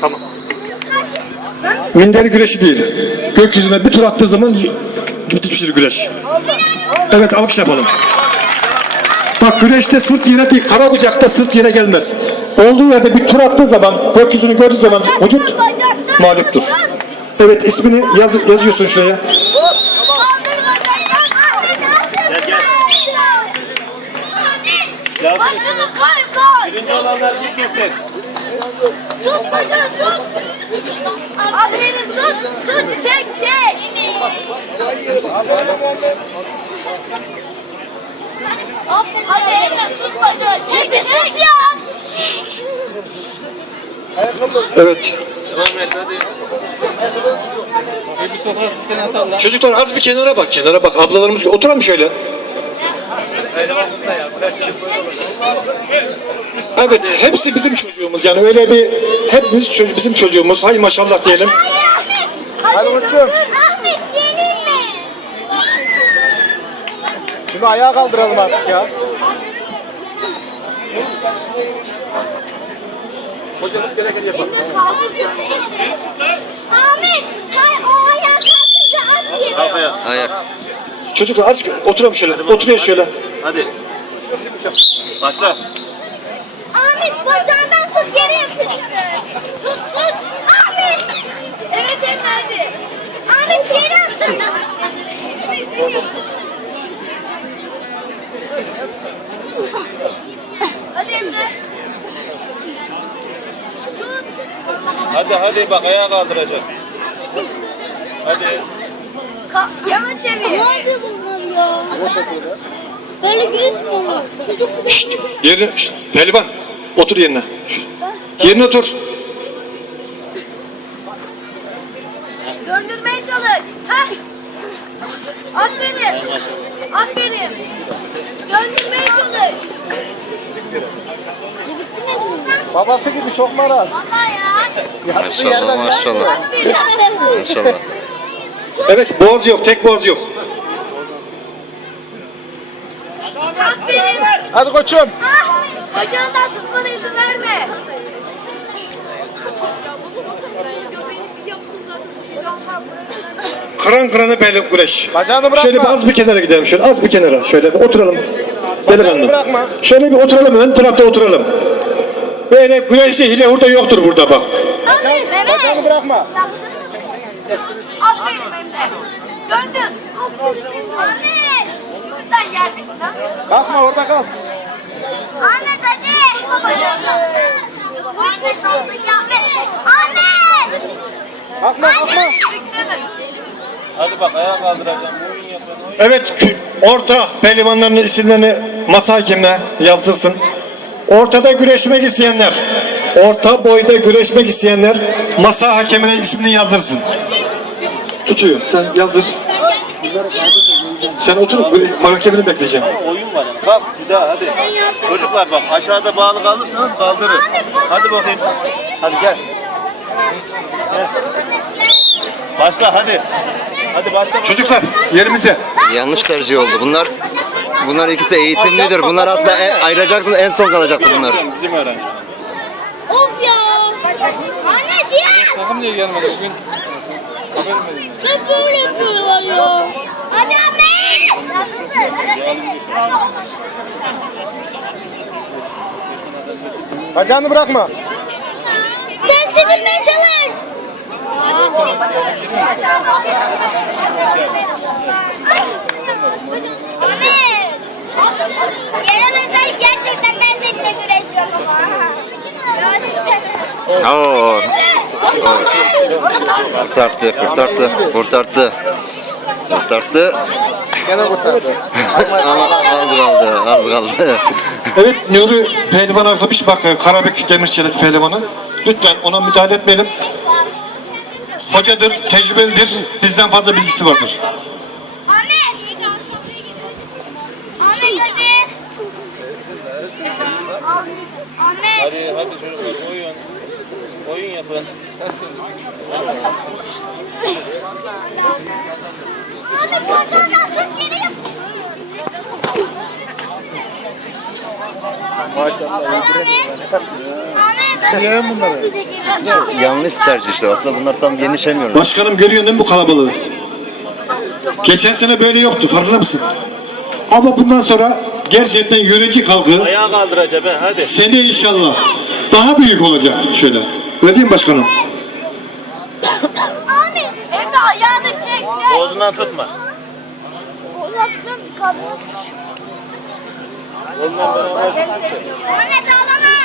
Tamam. Minder güreşi değil. Gökyüzüne bir tur attığı zaman gitti düşür güreş. Evet alkış yapalım. Bak güreşte sırt yere değil, kara bıçakta sırt yere gelmez. Olduğu yerde bir tur attığı zaman, gökyüzünü gördüğü zaman vücut mağluptur. Evet ismini yaz, yazıyorsun şuraya. Başını koy koy. Birinci olanlar çekilsin. Tut bacağı tut. Aferin tut. Tut çek çek. Hadi Emre tut bacağı. Çek çek ya. Evet. Devam et hadi. Bir sokası seni atarlar. Çocuklar az bir kenara bak, kenara bak. Ablalarımız oturalım şöyle. Evet, hepsi bizim çocuğumuz yani öyle bir hepimiz çocuk bizim çocuğumuz. Hay maşallah diyelim. Hadi koçum. Şimdi ayağa kaldıralım artık ya. Hocamız gerekeni yapar. Ahmet, hay o ayağa kalkınca at yere. Kafaya. Ayak. Çocuklar az bir oturalım şöyle. Oturuyor şöyle. Hadi. Başla. Ahmet bacağından tut yere yapıştır. Tut tut. Ahmet. Evet Emre hadi. Ahmet yere atın. Hadi Emre. Tut. Hadi hadi bak ayağa kaldıracak. Hadi. Ka yana çevir. Nerede bunlar ya? Böyle olur? Çocuk Şşt, yerine, şşt, pehlivan otur yerine. Şşt, Yerine otur. Döndürmeye çalış. Heh. Aferin. Aferin. Döndürmeye çalış. Babası gibi çok maraz. Baba ya. Yattığı Maşallah, yerden maşallah. Aferin. Maşallah. Evet boğaz yok, tek boğaz yok. Aferin. Hadi koçum. Ah, bacağından tutmana izin verme. Kıran kırana belli güreş. Bacağını bırakma. Şöyle bir az bir kenara gidelim şöyle az bir kenara şöyle bir oturalım. Delikanlı. bırakma. Şöyle bir oturalım ön tarafta oturalım. Böyle güneşli hile hurda yoktur burada bak. Aferin Bacağını Mehmet. bırakma. Aferin Mehmet. Döndür. Ahmet. Sen gelmişsin. Kalkma orada kal. Ahmet hadi. Ahmet. Kalkma kalkma. Hadi bak ayağa kaldıracağım. Evet orta pehlivanların isimlerini masa hakemine yazdırsın. Ortada güreşmek isteyenler, orta boyda güreşmek isteyenler masa hakemine ismini yazdırsın. Tutuyor. Sen yazdır. Sen otur. Hakemini bekleyeceğim. Oyun var yani. Kalk bir daha hadi. Çocuklar bak aşağıda bağlı kalırsanız kaldırın. Hadi bakayım. Hadi gel. Gel. Başla hadi. Hadi başla. Çocuklar yerimize. Yanlış tercih oldu. Bunlar bunlar ikisi eğitimlidir. Bunlar aslında en, ayrılacaktı en son kalacaktı bunlar. Bizim öğrenci. Of ya. Ahmet ya. Takım niye gelmedi bugün? Ne böyle yapıyorlar ya? Hadi Ahmet. Bacağını bırakma. Ters edilmeye çalış. Gelemezler gerçekten ben seninle güreşiyorum ama. Oo. Kurtarttı, kurtarttı, kurtarttı. Kurtarttı. Gene kurtardı. Ama az kaldı, az kaldı. Evet Nuri pehlivan arkadaş bak e, Karabük Demirçelik pehlivanı. Lütfen ona müdahale etmeyelim. Hocadır, tecrübelidir. Bizden fazla bilgisi vardır. Ahmet. Ahmet hadi. Hadi çocuklar yapın. Bacağından tut geri yapıştır. Maşallah. Yiyelim bunları. Yanlış tercih işte. Aslında bunlar tam yenişemiyorlar. Başkanım görüyorsun değil mi bu kalabalığı? Geçen sene böyle yoktu farkında mısın? Ama bundan sonra gerçekten yönetici halkı Ayağa kaldıracağım ben hadi. sene inşallah daha büyük olacak şöyle. Öyle değil mi başkanım? Ahmet. Emre ayağını çek. Boğazından tutma. Uzattım kadını sıkışıyor. Ahmet ağlama.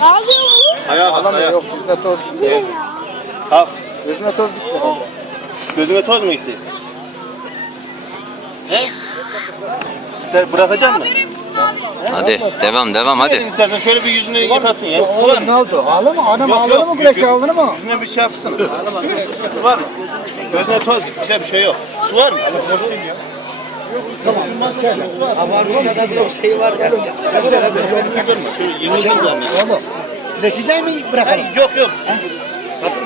Ağlıyor mu? Ayağa kalk Alamıyor ayağa. yok yüzüne toz gitti. Kalk. Yüzüne toz gitti. Gözüne toz mu gitti? He? Sen bırakacak mısın? Hadi devam devam Hadi. istersen şöyle bir yüzünü yıkasın ya. Su var Oğlum ne mı? oldu? Ağlama anam yok, mı yok. aldın mı? Yüzüne bir şey yapsana. Su var mı? Gözüne toz gitti. Bir şey, bir şey yok. Su var mı? Oğlum. Leşeceği mi bırakalım? Yok yok.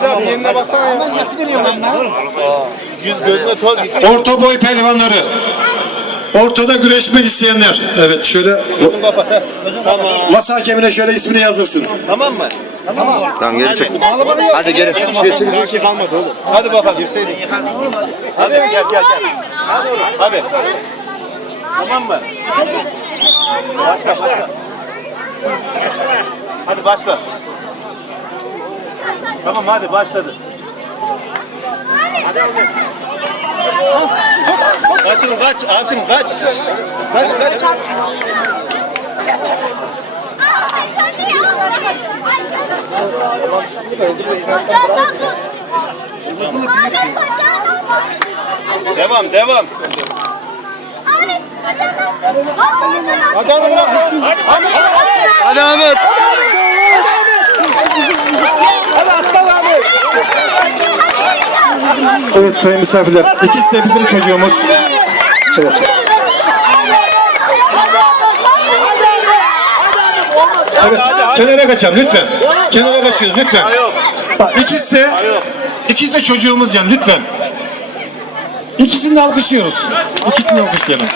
Abi yerine baksana ya. Ben getiriyorum ben lan. Yüz gözüne toz gitti. Orta boy pehlivanları. Ortada güreşmek isteyenler. Evet şöyle Tamam. masa hakemine şöyle ismini yazdırsın. Tamam mı? Tamam geri çek. Hadi geri. Kalmadı oğlum. Hadi bakalım. Girseydin. Hadi gel gel gel. Hadi oğlum. Hadi. Tamam mı? Başla başla. Hadi başla. Tamam hadi başladı. Kaçın kaç Asim kaç. Kaç kaç. Ahmet hadi. Bacağından tut. Ahmet bacağından tut. Devam devam. Ahmet bacağından tut. Ahmet Bacağını bırak. Hadi. Hadi Ahmet. Hadi aslan abi. Evet sayın misafirler. İkisi de bizim çocuğumuz. Evet. Evet. Kenara kaçalım lütfen. Kenara kaçıyoruz lütfen. Bak ikisi de ikisi de çocuğumuz yani lütfen. İkisini de alkışlıyoruz. İkisini de alkışlayalım.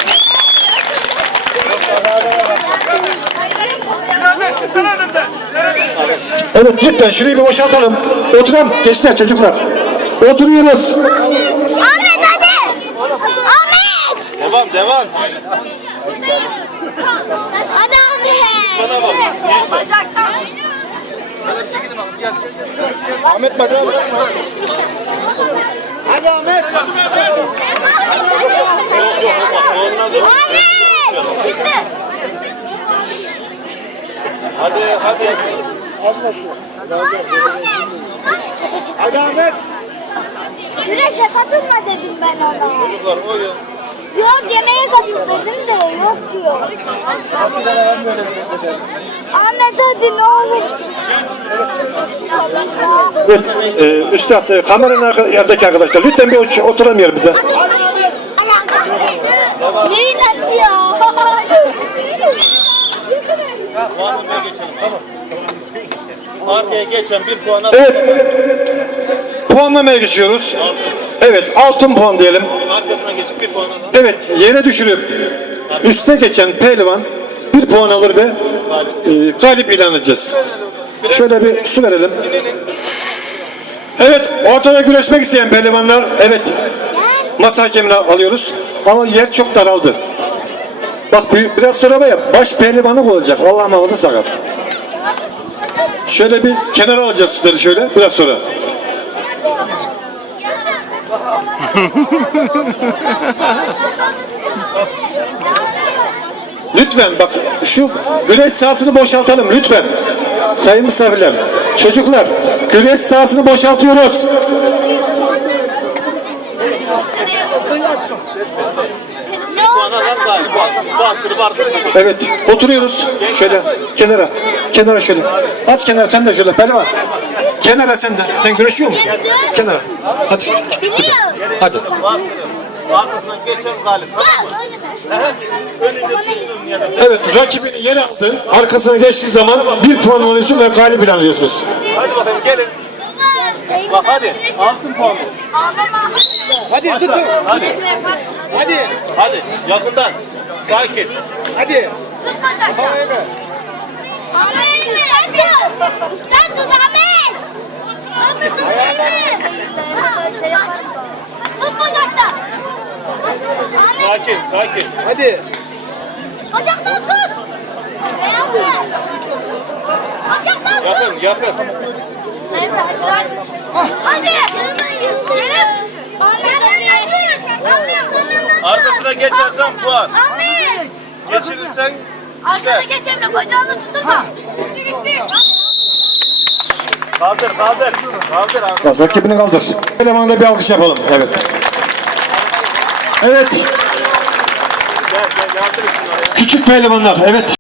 Evet lütfen şurayı bir boşaltalım. Oturalım gençler çocuklar. Oturuyoruz. Ahmet hadi. Ahmet. Devam devam. Hadi Ahmet. Bacaktan. Ahmet bacağı bırakma. Hadi Ahmet. Ahmet. Şimdi. Hadi hadi. Hadi Ahmet. Güneşe katılma dedim ben ona. Yok yemeğe katıl dedim de yok diyor. Ahmet hadi ne olur. Evet, e, üstad e, kameranın arka, yanındaki arkadaşlar lütfen bir otur- oturalım yerimize. Neyin? Puanlamaya geçelim tamam. Arkaya geçen bir puan al. Evet. Puanlamaya geçiyoruz. Evet altın puan diyelim. Arkasına geçip bir puan al. Evet yere düşürüp üste geçen pehlivan bir puan alır ve e, galip ilan edeceğiz. Şöyle bir su verelim. Evet ortada güreşmek isteyen pehlivanlar evet masa hakemine alıyoruz ama yer çok daraldı. Bak biraz sonra var ya baş pehlivanlık olacak Allah muhafaza sakat. Şöyle bir kenara alacağız sizleri şöyle biraz sonra. Lütfen bak şu güreş sahasını boşaltalım lütfen. Sayın misafirler, çocuklar güreş sahasını boşaltıyoruz. Evet oturuyoruz şöyle kenara kenara şöyle. Az kenara sen de şöyle pehlivan. Kenara sen de. Sen güreşiyor musun? Kenara. Hadi. Hadi. Yere. Evet rakibini yere aldı. Arkasına geçtiği zaman bir puan alıyorsun ve galip ilan ediyorsunuz. Hadi bakayım gelin. Bak hadi. Altın puan. Ağlama. Hadi tutun. Hadi. Hadi. Hadi. Yakından. Sakin. Hadi. Tut bacaktan. Havaya ver. Ahmet. Ahmet. Ustan tut Ahmet. Ahmet tut Ahmet. Tut bacakta. Ahmet. Sakin, sakin. Hadi. Bacaktan tut. Bacaktan tut. Yakın, yakın. Hadi. Ahmet. Arkasına geçersen puan. Ahmet. Geçirirsen Arkana geç Emre bacağını tutturma. Gitti gitti. kaldır, kaldır. Kaldır abi. Bak rakibini kaldır. Elemana da bir alkış yapalım. Evet. Evet. Gel, gel, yardım et şunlara ya. Küçük pehlivanlar. Evet.